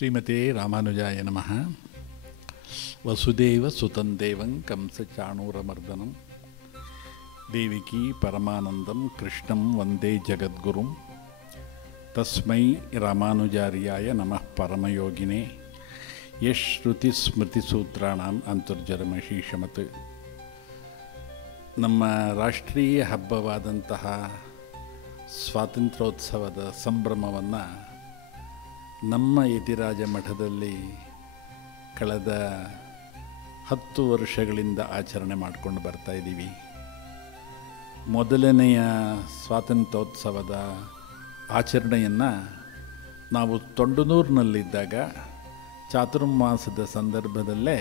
ಶ್ರೀಮತೆ ರಾಮಾನುಜಾಯ ನಮಃ. ವಸುದೇವ ಸುತಂ ದೇವಂ ಕಂಸಚಾಣೂರಮರ್ದನಂ ದೇವಿಕೀ ಪರಮಾನಂದಂ ಕೃಷ್ಣಂ ವಂದೇ ಜಗದ್ಗುರುಂ. ತಸ್ಮೈ ರಾಮಾನುಜಾರ್ಯಾಯ ನಮಃ ಪರಮಯೋಗಿನೇ ಯಶ್ರುತಿಸ್ಮೃತಿಸೂತ್ರಾಣಾಂ ಅಂತರ್ಜರಮಶೀಷಮತ್. ನಮ್ಮ ರಾಷ್ಟ್ರೀಯ ಹಬ್ಬವಾದಂತಹ ಸ್ವಾತಂತ್ರ್ಯೋತ್ಸವದ ಸಂಭ್ರಮವನ್ನು ನಮ್ಮ ಯತಿರಾಜ ಮಠದಲ್ಲಿ ಕಳೆದ 10 ವರ್ಷಗಳಿಂದ ಆಚರಣೆ ಮಾಡಿಕೊಂಡು ಬರ್ತಾಯಿದ್ದೀವಿ. ಮೊದಲನೆಯ ಸ್ವಾತಂತ್ರ್ಯೋತ್ಸವದ ಆಚರಣೆಯನ್ನು ನಾವು ತೊಂಡನೂರಿನಲ್ಲಿದ್ದಾಗ ಚಾತುರ್ಮಾಸದ ಸಂದರ್ಭದಲ್ಲೇ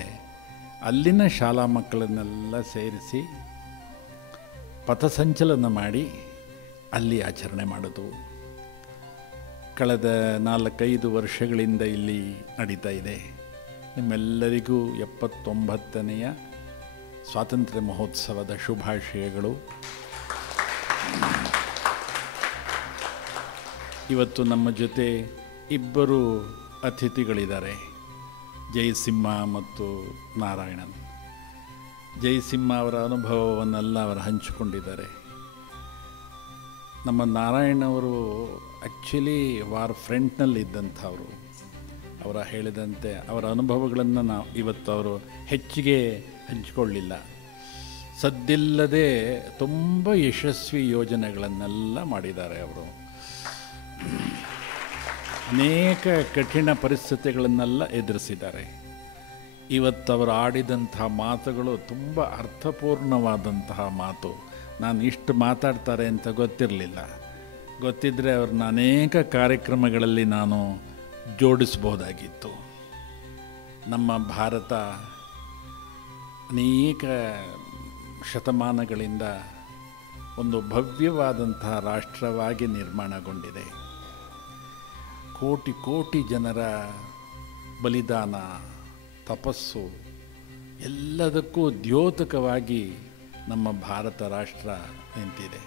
ಅಲ್ಲಿನ ಶಾಲಾ ಮಕ್ಕಳನ್ನೆಲ್ಲ ಸೇರಿಸಿ ಪಥಸಂಚಲನ ಮಾಡಿ ಅಲ್ಲಿ ಆಚರಣೆ ಮಾಡೋದು ಕಳೆದ 4-5 ವರ್ಷಗಳಿಂದ ಇಲ್ಲಿ ನಡೀತಾ ಇದೆ. ನಿಮ್ಮೆಲ್ಲರಿಗೂ 79ನೆಯ ಸ್ವಾತಂತ್ರ್ಯ ಮಹೋತ್ಸವದ ಶುಭಾಶಯಗಳು. ಇವತ್ತು ನಮ್ಮ ಜೊತೆ ಇಬ್ಬರು ಅತಿಥಿಗಳಿದ್ದಾರೆ, ಜಯಸಿಂಹ ಮತ್ತು ನಾರಾಯಣನ್. ಜಯಸಿಂಹ ಅವರ ಅನುಭವವನ್ನೆಲ್ಲ ಅವರು ಹಂಚಿಕೊಂಡಿದ್ದಾರೆ. ನಮ್ಮ ನಾರಾಯಣವರು ಆ್ಯಕ್ಚುಲಿ ವಾರ್ ಫ್ರಂಟ್ನಲ್ಲಿದ್ದಂಥವರು. ಅವರ ಹೇಳಿದಂತೆ ಅವರ ಅನುಭವಗಳನ್ನು ನಾವು ಇವತ್ತು ಅವರು ಹೆಚ್ಚಿಗೆ ಹಂಚಿಕೊಳ್ಳಿಲ್ಲ. ಸದ್ದಿಲ್ಲದೆ ತುಂಬ ಯಶಸ್ವಿ ಯೋಜನೆಗಳನ್ನೆಲ್ಲ ಮಾಡಿದ್ದಾರೆ ಅವರು. ಅನೇಕ ಕಠಿಣ ಪರಿಸ್ಥಿತಿಗಳನ್ನೆಲ್ಲ ಎದುರಿಸಿದ್ದಾರೆ. ಇವತ್ತು ಅವರು ಆಡಿದಂಥ ಮಾತುಗಳು ತುಂಬ ಅರ್ಥಪೂರ್ಣವಾದಂತಹ ಮಾತು. ನಾನು ಇಷ್ಟು ಮಾತಾಡ್ತಾರೆ ಅಂತ ಗೊತ್ತಿರಲಿಲ್ಲ. ಗೊತ್ತಿದ್ದರೆ ಅವ್ರನ್ನ ಅನೇಕ ಕಾರ್ಯಕ್ರಮಗಳಲ್ಲಿ ನಾನು ಜೋಡಿಸ್ಬೋದಾಗಿತ್ತು. ನಮ್ಮ ಭಾರತ ಅನೇಕ ಶತಮಾನಗಳಿಂದ ಒಂದು ಭವ್ಯವಾದಂತಹ ರಾಷ್ಟ್ರವಾಗಿ ನಿರ್ಮಾಣಗೊಂಡಿದೆ. ಕೋಟಿ ಕೋಟಿ ಜನರ ಬಲಿದಾನ, ತಪಸ್ಸು ಎಲ್ಲದಕ್ಕೂ ದ್ಯೋತಕವಾಗಿ ನಮ್ಮ ಭಾರತ ರಾಷ್ಟ್ರ ನಿಂತಿದೆ.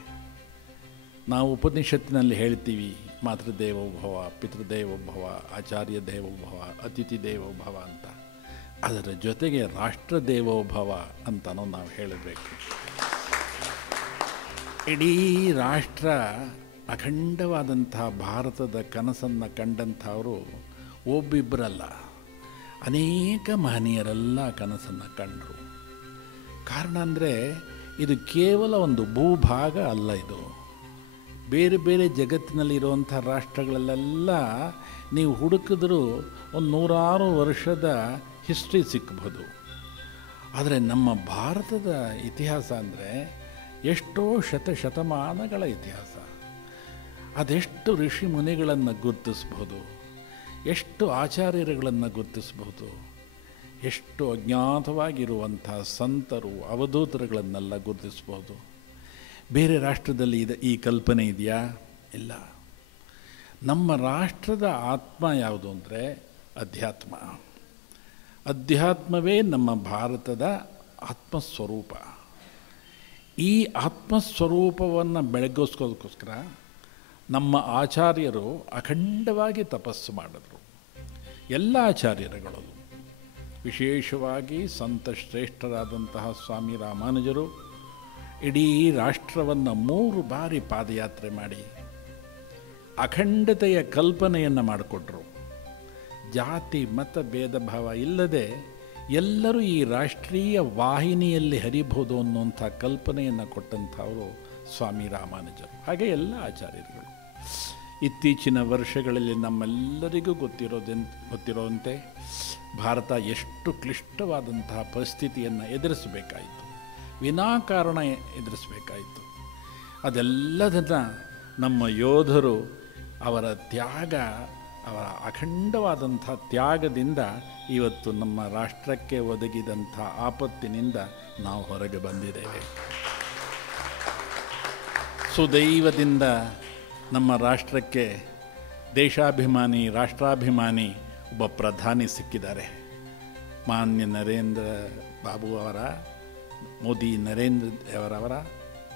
ನಾವು ಉಪನಿಷತ್ತಿನಲ್ಲಿ ಹೇಳ್ತೀವಿ, ಮಾತೃದೇವೋಭವ, ಪಿತೃದೇವೋಭವ, ಆಚಾರ್ಯ ದೇವೋಭವ, ಅತಿಥಿ ದೇವೋಭವ ಅಂತ. ಅದರ ಜೊತೆಗೆ ರಾಷ್ಟ್ರ ದೇವೋಭವ ಅಂತಲೂ ನಾವು ಹೇಳಬೇಕು. ಇಡೀ ರಾಷ್ಟ್ರ ಅಖಂಡವಾದಂತಹ ಭಾರತದ ಕನಸನ್ನು ಕಂಡಂಥವರು ಒಬ್ಬಿಬ್ಬರಲ್ಲ, ಅನೇಕ ಮಹನೀಯರೆಲ್ಲ ಕನಸನ್ನು ಕಂಡರು. ಕಾರಣ ಅಂದರೆ ಇದು ಕೇವಲ ಒಂದು ಭೂಭಾಗ ಅಲ್ಲ. ಇದು ಬೇರೆ ಬೇರೆ ಜಗತ್ತಿನಲ್ಲಿರುವಂಥ ರಾಷ್ಟ್ರಗಳಲ್ಲೆಲ್ಲ ನೀವು ಹುಡುಕಿದ್ರೂ ಒಂದು 100 ವರ್ಷದ ಹಿಸ್ಟ್ರಿ ಸಿಕ್ಕಬಹುದು. ಆದರೆ ನಮ್ಮ ಭಾರತದ ಇತಿಹಾಸ ಅಂದರೆ ಎಷ್ಟೋ ಶತಮಾನಗಳ ಇತಿಹಾಸ. ಅದೆಷ್ಟು ಋಷಿ ಮುನಿಗಳನ್ನು ಗುರುತಿಸ್ಬೋದು, ಎಷ್ಟು ಆಚಾರ್ಯರುಗಳನ್ನು ಗುರುತಿಸ್ಬೋದು, ಎಷ್ಟು ಅಜ್ಞಾತವಾಗಿರುವಂಥ ಸಂತರು, ಅವಧೂತರುಗಳನ್ನೆಲ್ಲ ಗುರುತಿಸ್ಬೋದು. ಬೇರೆ ರಾಷ್ಟ್ರದಲ್ಲಿ ಈ ಕಲ್ಪನೆ ಇದೆಯಾ? ಇಲ್ಲ. ನಮ್ಮ ರಾಷ್ಟ್ರದ ಆತ್ಮ ಯಾವುದು ಅಂದರೆ ಅಧ್ಯಾತ್ಮ. ಅಧ್ಯಾತ್ಮವೇ ನಮ್ಮ ಭಾರತದ ಆತ್ಮಸ್ವರೂಪ. ಈ ಆತ್ಮಸ್ವರೂಪವನ್ನು ಬೆಳಗಿಸೋದಕ್ಕೋಸ್ಕರ ನಮ್ಮ ಆಚಾರ್ಯರು ಅಖಂಡವಾಗಿ ತಪಸ್ಸು ಮಾಡಿದ್ರು. ಎಲ್ಲ ಆಚಾರ್ಯರುಗಳು, ವಿಶೇಷವಾಗಿ ಸಂತ ಶ್ರೇಷ್ಠರಾದಂತಹ ಸ್ವಾಮಿ ರಾಮಾನುಜರು ಇಡೀ ರಾಷ್ಟ್ರವನ್ನು 3 ಬಾರಿ ಪಾದಯಾತ್ರೆ ಮಾಡಿ ಅಖಂಡತೆಯ ಕಲ್ಪನೆಯನ್ನು ಮಾಡಿಕೊಟ್ರು. ಜಾತಿ ಮತ ಭೇದ ಭಾವ ಇಲ್ಲದೆ ಎಲ್ಲರೂ ಈ ರಾಷ್ಟ್ರೀಯ ವಾಹಿನಿಯಲ್ಲಿ ಹರಿಬಹುದು ಅನ್ನುವಂಥ ಕಲ್ಪನೆಯನ್ನು ಕೊಟ್ಟಂಥವರು ಸ್ವಾಮಿ ರಾಮಾನುಜರು. ಹಾಗೆ ಎಲ್ಲ ಆಚಾರ್ಯರುಗಳು. ಇತ್ತೀಚಿನ ವರ್ಷಗಳಲ್ಲಿ ನಮ್ಮೆಲ್ಲರಿಗೂ ಗೊತ್ತಿರೋಂತೆ ಭಾರತ ಎಷ್ಟು ಕ್ಲಿಷ್ಟವಾದಂತಹ ಪರಿಸ್ಥಿತಿಯನ್ನು ಎದುರಿಸಬೇಕಾಯಿತು, ವಿನಾಕಾರಣ ಎದುರಿಸಬೇಕಾಯಿತು. ಅದೆಲ್ಲದನ್ನು ನಮ್ಮ ಯೋಧರು ಅವರ ತ್ಯಾಗ, ಅವರ ಅಖಂಡವಾದಂಥ ತ್ಯಾಗದಿಂದ ಇವತ್ತು ನಮ್ಮ ರಾಷ್ಟ್ರಕ್ಕೆ ಒದಗಿದಂಥ ಆಪತ್ತಿನಿಂದ ನಾವು ಹೊರಗೆ ಬಂದಿದ್ದೇವೆ. ಸುದೈವದಿಂದ ನಮ್ಮ ರಾಷ್ಟ್ರಕ್ಕೆ ದೇಶಾಭಿಮಾನಿ, ರಾಷ್ಟ್ರಾಭಿಮಾನಿ ಒಬ್ಬ ಪ್ರಧಾನಿ ಸಿಕ್ಕಿದ್ದಾರೆ. ಮಾನ್ಯ ನರೇಂದ್ರ ಬಾಬು ಅವರ, ಮೋದಿ ನರೇಂದ್ರ ಅವರವರ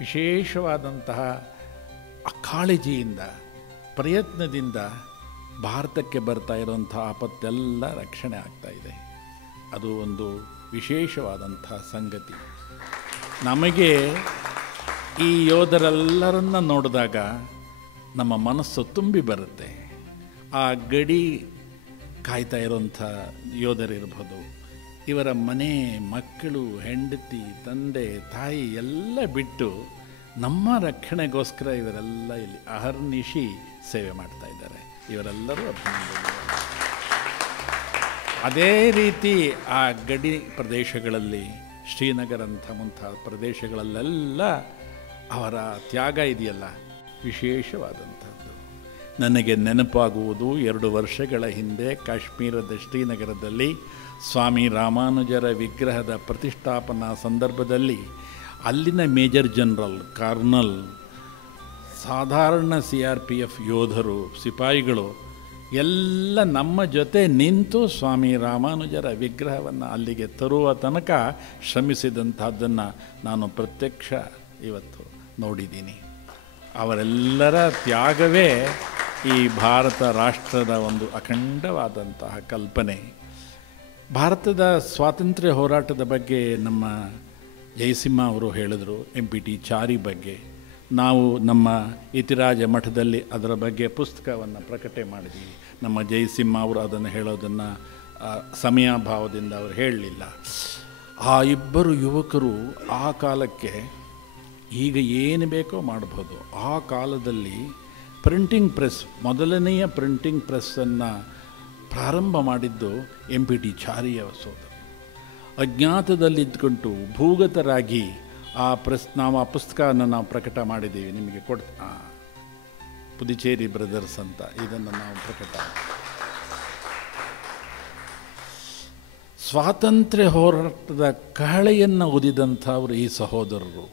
ವಿಶೇಷವಾದಂತಹ ಕಾಳಜಿಯಿಂದ, ಪ್ರಯತ್ನದಿಂದ ಭಾರತಕ್ಕೆ ಬರ್ತಾ ಇರೋಂಥ ಆಪತ್ತೆಲ್ಲ ರಕ್ಷಣೆ ಆಗ್ತಾಯಿದೆ. ಅದು ಒಂದು ವಿಶೇಷವಾದಂಥ ಸಂಗತಿ. ನಮಗೆ ಈ ಯೋಧರೆಲ್ಲರನ್ನ ನೋಡಿದಾಗ ನಮ್ಮ ಮನಸ್ಸು ತುಂಬಿ ಬರುತ್ತೆ. ಆ ಗಡಿ ಕಾಯ್ತಾ ಇರೋಂಥ ಯೋಧರಿರ್ಬೋದು, ಇವರ ಮನೆ, ಮಕ್ಕಳು, ಹೆಂಡತಿ, ತಂದೆ, ತಾಯಿ ಎಲ್ಲ ಬಿಟ್ಟು ನಮ್ಮ ರಕ್ಷಣೆಗೋಸ್ಕರ ಇವರೆಲ್ಲ ಇಲ್ಲಿ ಅಹರ್ನಿಶಿ ಸೇವೆ ಮಾಡ್ತಾ ಇದ್ದಾರೆ. ಇವರೆಲ್ಲರೂ ಅಭಿನಂದನೆ. ಅದೇ ರೀತಿ ಆ ಗಡಿ ಪ್ರದೇಶಗಳಲ್ಲಿ, ಶ್ರೀನಗರ ಅಂತ ಮುಂತಾದ ಪ್ರದೇಶಗಳಲ್ಲೆಲ್ಲ ಅವರ ತ್ಯಾಗ ಇದೆಯಲ್ಲ, ವಿಶೇಷವಾದಂಥದ್ದು. ನನಗೆ ನೆನಪಾಗುವುದು 2 ವರ್ಷಗಳ ಹಿಂದೆ ಕಾಶ್ಮೀರದ ಶ್ರೀನಗರದಲ್ಲಿ ಸ್ವಾಮಿ ರಾಮಾನುಜರ ವಿಗ್ರಹದ ಪ್ರತಿಷ್ಠಾಪನಾ ಸಂದರ್ಭದಲ್ಲಿ ಅಲ್ಲಿನ ಮೇಜರ್ ಜನರಲ್, ಕಾರ್ನಲ್, ಸಾಧಾರಣ CRPF ಯೋಧರು, ಸಿಪಾಯಿಗಳು ಎಲ್ಲ ನಮ್ಮ ಜೊತೆ ನಿಂತು ಸ್ವಾಮಿ ರಾಮಾನುಜರ ವಿಗ್ರಹವನ್ನು ಅಲ್ಲಿಗೆ ತರುವ ತನಕ ಶ್ರಮಿಸಿದಂಥದ್ದನ್ನು ನಾನು ಪ್ರತ್ಯಕ್ಷ ಇವತ್ತು ನೋಡಿದ್ದೀನಿ. ಅವರೆಲ್ಲರ ತ್ಯಾಗವೇ ಈ ಭಾರತ ರಾಷ್ಟ್ರದ ಒಂದು ಅಖಂಡವಾದಂತಹ ಕಲ್ಪನೆ. ಭಾರತದ ಸ್ವಾತಂತ್ರ್ಯ ಹೋರಾಟದ ಬಗ್ಗೆ ನಮ್ಮ ಜಯಸಿಂಹ ಅವರು ಹೇಳಿದರು, MPT ಚಾರಿ ಬಗ್ಗೆ. ನಾವು ನಮ್ಮ ಯತಿರಾಜ ಮಠದಲ್ಲಿ ಅದರ ಬಗ್ಗೆ ಪುಸ್ತಕವನ್ನು ಪ್ರಕಟ ಮಾಡಿದ್ದೀವಿ. ನಮ್ಮ ಜಯಸಿಂಹ ಅವರು ಅದನ್ನು ಹೇಳೋದನ್ನು ಸಮಯಾಭಾವದಿಂದ ಅವರು ಹೇಳಲಿಲ್ಲ. ಆ ಇಬ್ಬರು ಯುವಕರು ಆ ಕಾಲಕ್ಕೆ ಈಗ ಏನು ಬೇಕೋ ಮಾಡ್ಬೋದು. ಆ ಕಾಲದಲ್ಲಿ ಪ್ರಿಂಟಿಂಗ್ ಪ್ರೆಸ್, ಮೊದಲನೆಯ ಪ್ರಿಂಟಿಂಗ್ ಪ್ರೆಸ್ಸನ್ನು ಪ್ರಾರಂಭ ಮಾಡಿದ್ದು MPT ಚಾರಿಯ ಸೋದರ. ಅಜ್ಞಾತದಲ್ಲಿದ್ದುಕೊಂಡು ಭೂಗತರಾಗಿ ನಾವು ಆ ಪುಸ್ತಕವನ್ನು ನಾವು ಪ್ರಕಟ ಮಾಡಿದ್ದೀವಿ. ನಿಮಗೆ ಪುದುಚೇರಿ ಬ್ರದರ್ಸ್ ಅಂತ ಇದನ್ನು ನಾವು ಪ್ರಕಟ. ಸ್ವಾತಂತ್ರ್ಯ ಹೋರಾಟದ ಕಹಳೆಯನ್ನು ಊದಿದಂಥವರು ಈ ಸಹೋದರರು.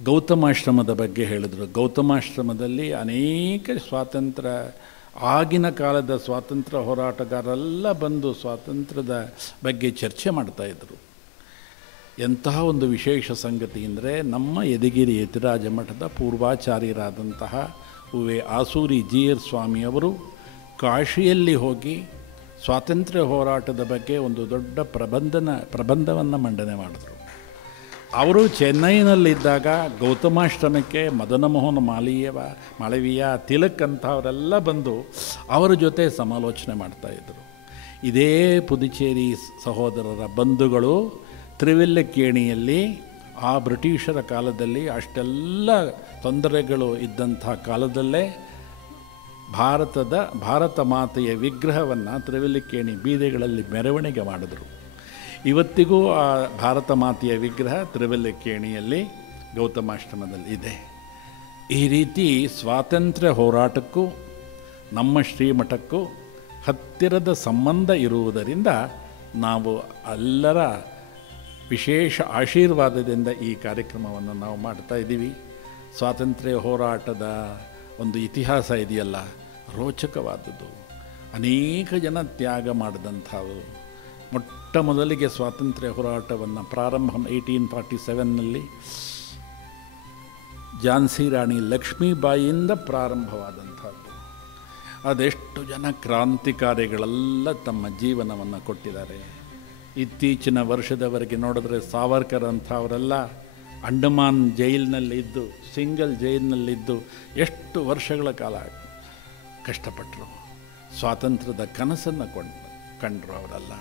ಗೌತಮಾಶ್ರಮದ ಬಗ್ಗೆ ಹೇಳಿದರು. ಗೌತಮಾಶ್ರಮದಲ್ಲಿ ಅನೇಕ ಆಗಿನ ಕಾಲದ ಸ್ವಾತಂತ್ರ್ಯ ಹೋರಾಟಗಾರರೆಲ್ಲ ಬಂದು ಸ್ವಾತಂತ್ರ್ಯದ ಬಗ್ಗೆ ಚರ್ಚೆ ಮಾಡ್ತಾಯಿದ್ರು. ಎಂತಹ ಒಂದು ವಿಶೇಷ ಸಂಗತಿ ಅಂದರೆ, ನಮ್ಮ ಯದಗಿರಿ ಯತಿರಾಜ ಮಠದ ಪೂರ್ವಾಚಾರ್ಯರಾದಂತಹ ಉವೆ ಆಸೂರಿ GR ಸ್ವಾಮಿಯವರು ಕಾಶಿಯಲ್ಲಿ ಹೋಗಿ ಸ್ವಾತಂತ್ರ್ಯ ಹೋರಾಟದ ಬಗ್ಗೆ ಒಂದು ದೊಡ್ಡ ಪ್ರಬಂಧವನ್ನು ಮಂಡನೆ ಮಾಡಿದ್ರು. ಅವರು ಚೆನ್ನೈನಲ್ಲಿದ್ದಾಗ ಗೌತಮಾಶ್ರಮಕ್ಕೆ ಮದನಮೋಹನ ಮಾಳವೀಯ, ತಿಲಕ್ ಅಂತವರೆಲ್ಲ ಬಂದು ಅವರ ಜೊತೆ ಸಮಾಲೋಚನೆ ಮಾಡ್ತಾಯಿದ್ರು. ಇದೇ ಪುದುಚೇರಿ ಸಹೋದರರ ಬಂಧುಗಳು ತ್ರಿವಿಲ್ಲಕೇಣಿಯಲ್ಲಿ ಆ ಬ್ರಿಟಿಷರ ಕಾಲದಲ್ಲಿ ಅಷ್ಟೆಲ್ಲ ತೊಂದರೆಗಳು ಇದ್ದಂಥ ಕಾಲದಲ್ಲೇ ಭಾರತ ಮಾತೆಯ ವಿಗ್ರಹವನ್ನು ತ್ರಿವಿಲ್ಲಕೇಣಿ ಬೀದಿಗಳಲ್ಲಿ ಮೆರವಣಿಗೆ ಮಾಡಿದರು. ಇವತ್ತಿಗೂ ಆ ಭಾರತ ಮಾತೆಯ ವಿಗ್ರಹ ತ್ರಿವಿಲ್ಲಕೇಣಿಯಲ್ಲಿ ಗೌತಮಾಶ್ರಮದಲ್ಲಿ ಇದೆ. ಈ ರೀತಿ ಸ್ವಾತಂತ್ರ್ಯ ಹೋರಾಟಕ್ಕೂ ನಮ್ಮ ಶ್ರೀಮಠಕ್ಕೂ ಹತ್ತಿರದ ಸಂಬಂಧ ಇರುವುದರಿಂದ ನಾವು ಎಲ್ಲರ ವಿಶೇಷ ಆಶೀರ್ವಾದದಿಂದ ಈ ಕಾರ್ಯಕ್ರಮವನ್ನು ನಾವು ಮಾಡ್ತಾ ಇದ್ದೀವಿ. ಸ್ವಾತಂತ್ರ್ಯ ಹೋರಾಟದ ಒಂದು ಇತಿಹಾಸ ಇದೆಯಲ್ಲ, ರೋಚಕವಾದದ್ದು. ಅನೇಕ ಜನ ತ್ಯಾಗ ಮಾಡಿದಂಥವು. ಮೊಟ್ಟ ಮೊದಲಿಗೆ ಸ್ವಾತಂತ್ರ್ಯ ಹೋರಾಟವನ್ನು ಪ್ರಾರಂಭ 1847ನಲ್ಲಿ ಝಾನ್ಸಿ ರಾಣಿ ಲಕ್ಷ್ಮೀಬಾಯಿಯಿಂದ ಪ್ರಾರಂಭವಾದಂಥದ್ದು. ಅದೆಷ್ಟು ಜನ ಕ್ರಾಂತಿಕಾರಿಗಳೆಲ್ಲ ತಮ್ಮ ಜೀವನವನ್ನು ಕೊಟ್ಟಿದ್ದಾರೆ. ಇತ್ತೀಚಿನ ವರ್ಷದವರೆಗೆ ನೋಡಿದ್ರೆ ಸಾವರ್ಕರ್ ಅಂಥವರೆಲ್ಲ ಅಂಡಮಾನ್ ಜೈಲಿನಲ್ಲಿದ್ದು, ಸಿಂಗಲ್ ಜೈಲಿನಲ್ಲಿದ್ದು ಎಷ್ಟು ವರ್ಷಗಳ ಕಾಲ ಕಷ್ಟಪಟ್ಟರು. ಸ್ವಾತಂತ್ರ್ಯದ ಕನಸನ್ನು ಕಂಡರು ಅವರೆಲ್ಲ.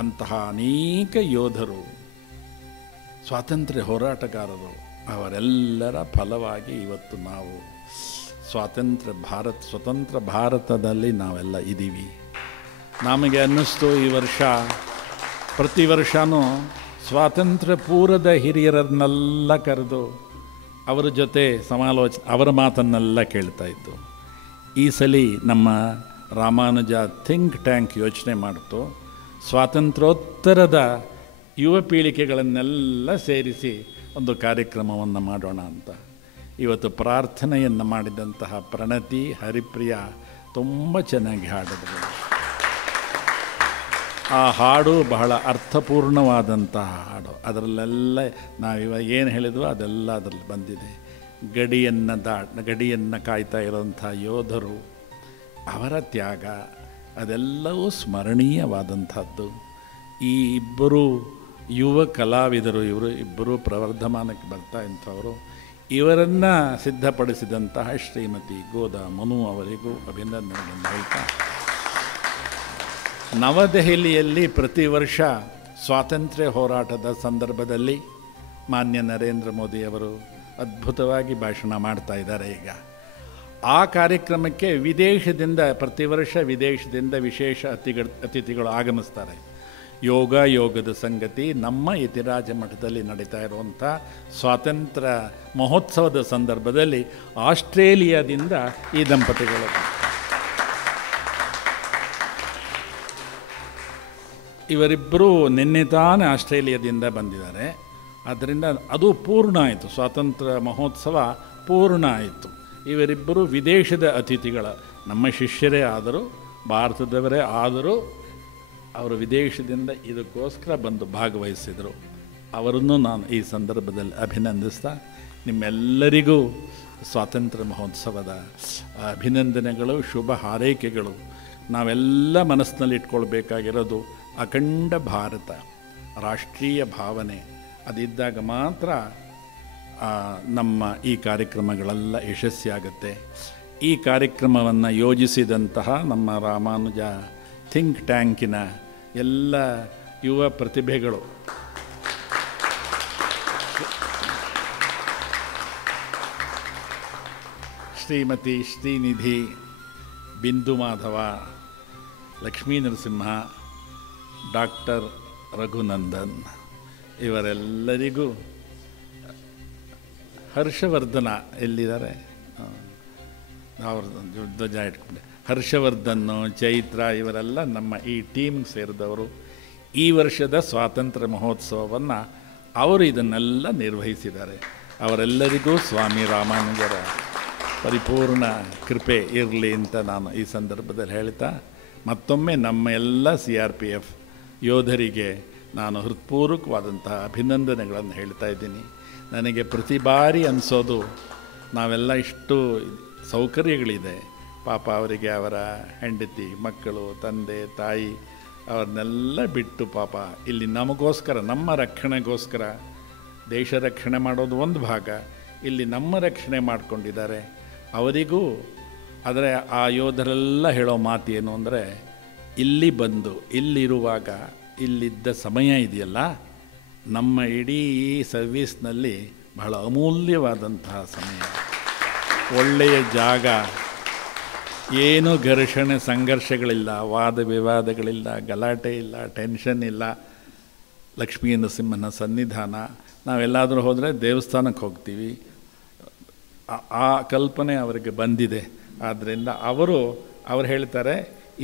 ಅಂತಹ ಅನೇಕ ಯೋಧರು, ಸ್ವಾತಂತ್ರ್ಯ ಹೋರಾಟಗಾರರು, ಅವರೆಲ್ಲರ ಫಲವಾಗಿ ಇವತ್ತು ನಾವು ಸ್ವತಂತ್ರ ಭಾರತದಲ್ಲಿ ನಾವೆಲ್ಲ ಇದ್ದೀವಿ. ನಮಗೆ ಅನ್ನಿಸ್ತು ಈ ವರ್ಷ, ಪ್ರತಿ ವರ್ಷವೂ ಸ್ವಾತಂತ್ರ್ಯ ಪೂರ್ವದ ಹಿರಿಯರನ್ನೆಲ್ಲ ಕರೆದು ಅವರ ಜೊತೆ ಅವರ ಮಾತನ್ನೆಲ್ಲ ಕೇಳ್ತಾ ಇತ್ತು. ಈ ಸಲ ನಮ್ಮ ರಾಮಾನುಜ ಥಿಂಕ್ ಟ್ಯಾಂಕ್ ಯೋಚನೆ ಮಾಡ್ತು, ಸ್ವಾತಂತ್ರ್ಯೋತ್ತರದ ಯುವ ಪೀಳಿಗೆಗಳನ್ನೆಲ್ಲ ಸೇರಿಸಿ ಒಂದು ಕಾರ್ಯಕ್ರಮವನ್ನು ಮಾಡೋಣ ಅಂತ. ಇವತ್ತು ಪ್ರಾರ್ಥನೆಯನ್ನು ಮಾಡಿದಂತಹ ಪ್ರಣತಿ, ಹರಿಪ್ರಿಯ ತುಂಬ ಚೆನ್ನಾಗಿ ಹಾಡಿದರು. ಆ ಹಾಡು ಬಹಳ ಅರ್ಥಪೂರ್ಣವಾದಂತಹ ಹಾಡು. ಅದರಲ್ಲೆಲ್ಲ ನಾವಿವಾಗ ಏನು ಹೇಳಿದ್ವೋ ಅದೆಲ್ಲ ಅದರಲ್ಲಿ ಬಂದಿದೆ. ಗಡಿಯನ್ನು ಕಾಯ್ತಾ ಇರೋಂಥ ಯೋಧರು ಅವರ ತ್ಯಾಗ ಅದೆಲ್ಲವೂ ಸ್ಮರಣೀಯವಾದಂಥದ್ದು. ಈ ಇಬ್ಬರು ಯುವ ಕಲಾವಿದರು, ಇವರು ಇಬ್ಬರು ಪ್ರವರ್ಧಮಾನಕ್ಕೆ ಬರ್ತಾ ಇಂಥವರು, ಇವರನ್ನು ಸಿದ್ಧಪಡಿಸಿದಂತಹ ಶ್ರೀಮತಿ ಗೋದಾ ಮನು ಅವರಿಗೂ ಅಭಿನಂದನೆಗಳನ್ನು ಹೇಳ್ತಾ, ನವದೆಹಲಿಯಲ್ಲಿ ಪ್ರತಿ ವರ್ಷ ಸ್ವಾತಂತ್ರ್ಯ ಹೋರಾಟದ ಸಂದರ್ಭದಲ್ಲಿ ಮಾನ್ಯ ನರೇಂದ್ರ ಮೋದಿಯವರು ಅದ್ಭುತವಾಗಿ ಭಾಷಣ ಮಾಡ್ತಾ ಇದ್ದಾರೆ. ಈಗ ಆ ಕಾರ್ಯಕ್ರಮಕ್ಕೆ ಪ್ರತಿ ವರ್ಷ ವಿದೇಶದಿಂದ ವಿಶೇಷ ಅತಿಥಿಗಳು ಆಗಮಿಸ್ತಾರೆ. ಯೋಗದ ಸಂಗತಿ ನಮ್ಮ ಯತಿರಾಜ ಮಠದಲ್ಲಿ ನಡೀತಾ ಇರುವಂಥ ಸ್ವಾತಂತ್ರ್ಯ ಮಹೋತ್ಸವದ ಸಂದರ್ಭದಲ್ಲಿ ಆಸ್ಟ್ರೇಲಿಯಾದಿಂದ ಈ ದಂಪತಿಗಳು, ಇವರಿಬ್ಬರು ನಿನ್ನೆ ತಾನೇ ಆಸ್ಟ್ರೇಲಿಯಾದಿಂದ ಬಂದಿದ್ದಾರೆ. ಆದ್ದರಿಂದ ಅದು ಪೂರ್ಣ ಆಯಿತು, ಸ್ವಾತಂತ್ರ್ಯ ಮಹೋತ್ಸವ ಪೂರ್ಣ ಆಯಿತು. ಇವರಿಬ್ಬರು ವಿದೇಶದ ಅತಿಥಿಗಳ, ನಮ್ಮ ಶಿಷ್ಯರೇ ಆದರೂ, ಭಾರತದವರೇ ಆದರೂ, ಅವರು ವಿದೇಶದಿಂದ ಇದಕ್ಕೋಸ್ಕರ ಬಂದು ಭಾಗವಹಿಸಿದರು. ಅವರನ್ನು ನಾನು ಈ ಸಂದರ್ಭದಲ್ಲಿ ಅಭಿನಂದಿಸ್ತಾ, ನಿಮ್ಮೆಲ್ಲರಿಗೂ ಸ್ವಾತಂತ್ರ್ಯ ಮಹೋತ್ಸವದ ಅಭಿನಂದನೆಗಳು, ಶುಭ ಹಾರೈಕೆಗಳು. ನಾವೆಲ್ಲ ಮನಸ್ಸಿನಲ್ಲಿ ಇಟ್ಕೊಳ್ಬೇಕಾಗಿರೋದು ಅಖಂಡ ಭಾರತ, ರಾಷ್ಟ್ರೀಯ ಭಾವನೆ ಅದಿದ್ದಾಗ ಮಾತ್ರ ನಮ್ಮ ಈ ಕಾರ್ಯಕ್ರಮಗಳೆಲ್ಲ ಯಶಸ್ವಿಯಾಗುತ್ತೆ. ಈ ಕಾರ್ಯಕ್ರಮವನ್ನು ಯೋಜಿಸಿದಂತಹ ನಮ್ಮ ರಾಮಾನುಜ ಥಿಂಕ್ ಟ್ಯಾಂಕಿನ ಎಲ್ಲ ಯುವ ಪ್ರತಿಭೆಗಳು, ಶ್ರೀಮತಿ ಶ್ರೀನಿಧಿ, ಬಿಂದು ಮಾಧವ, ಲಕ್ಷ್ಮೀ ನರಸಿಂಹ, ಡಾಕ್ಟರ್ ರಘುನಂದನ್, ಇವರೆಲ್ಲರಿಗೂ, ಹರ್ಷವರ್ಧನ ಎಲ್ಲಿದ್ದಾರೆ, ಅವ್ರ ಧ್ವಜ ಇಟ್ಕೊಂಡೆ, ಹರ್ಷವರ್ಧನ್ನು, ಚೈತ್ರ, ಇವರೆಲ್ಲ ನಮ್ಮ ಈ ಟೀಮ್ಗೆ ಸೇರಿದವರು. ಈ ವರ್ಷದ ಸ್ವಾತಂತ್ರ್ಯ ಮಹೋತ್ಸವವನ್ನು ಅವರು ಇದನ್ನೆಲ್ಲ ನಿರ್ವಹಿಸಿದ್ದಾರೆ. ಅವರೆಲ್ಲರಿಗೂ ಸ್ವಾಮಿ ರಾಮಾನುಜರ ಪರಿಪೂರ್ಣ ಕೃಪೆ ಇರಲಿ ಅಂತ ನಾನು ಈ ಸಂದರ್ಭದಲ್ಲಿ ಹೇಳ್ತಾ, ಮತ್ತೊಮ್ಮೆ ನಮ್ಮ ಎಲ್ಲ CRPF ಯೋಧರಿಗೆ ನಾನು ಹೃತ್ಪೂರ್ವಕವಾದಂತಹ ಅಭಿನಂದನೆಗಳನ್ನು ಹೇಳ್ತಾ ಇದ್ದೀನಿ. ನನಗೆ ಪ್ರತಿ ಬಾರಿ ಅನಿಸೋದು, ನಾವೆಲ್ಲ ಇಷ್ಟು ಸೌಕರ್ಯಗಳಿದೆ, ಪಾಪ ಅವರಿಗೆ ಅವರ ಹೆಂಡತಿ, ಮಕ್ಕಳು, ತಂದೆ, ತಾಯಿ ಅವ್ರನ್ನೆಲ್ಲ ಬಿಟ್ಟು ಪಾಪ ಇಲ್ಲಿ ನಮಗೋಸ್ಕರ, ನಮ್ಮ ರಕ್ಷಣೆಗೋಸ್ಕರ, ದೇಶ ರಕ್ಷಣೆ ಮಾಡೋದು ಒಂದು ಭಾಗ, ಇಲ್ಲಿ ನಮ್ಮ ರಕ್ಷಣೆ ಮಾಡಿಕೊಂಡಿದ್ದಾರೆ. ಅವರಿಗೂ ಆದರೆ ಆ ಯೋಧರೆಲ್ಲ ಹೇಳೋ ಮಾತು ಏನು ಅಂದರೆ, ಇಲ್ಲಿ ಬಂದು ಇಲ್ಲಿರುವಾಗ ಇಲ್ಲಿದ್ದ ಸಮಯ ಇದೆಯಲ್ಲ, ನಮ್ಮ ಇಡೀ ಸರ್ವೀಸ್ನಲ್ಲಿ ಬಹಳ ಅಮೂಲ್ಯವಾದಂತಹ ಸಮಯ, ಒಳ್ಳೆಯ ಜಾಗ, ಏನೂ ಘರ್ಷಣೆ ಸಂಘರ್ಷಗಳಿಲ್ಲ, ವಾದ ವಿವಾದಗಳಿಲ್ಲ, ಗಲಾಟೆ ಇಲ್ಲ, ಟೆನ್ಷನ್ ಇಲ್ಲ, ಲಕ್ಷ್ಮೀ ನರಸಿಂಹನ ಸನ್ನಿಧಾನ. ನಾವೆಲ್ಲಾದರೂ ಹೋದರೆ ದೇವಸ್ಥಾನಕ್ಕೆ ಹೋಗ್ತೀವಿ, ಆ ಕಲ್ಪನೆ ಅವರಿಗೆ ಬಂದಿದೆ. ಆದ್ದರಿಂದ ಅವರು ಹೇಳ್ತಾರೆ,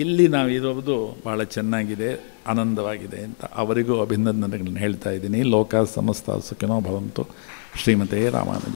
ಇಲ್ಲಿ ನಾವು ಇರೋದು ಭಾಳ ಚೆನ್ನಾಗಿದೆ, ಆನಂದವಾಗಿದೆ ಅಂತ. ಅವರಿಗೂ ಅಭಿನಂದನೆಗಳನ್ನು ಹೇಳ್ತಾ ಇದ್ದೀನಿ. ಲೋಕ ಸಮಸ್ತ ಸುಖಿನೋ ಭವಂತು. ಶ್ರೀಮತೆ ರಾಮಾನುಜ.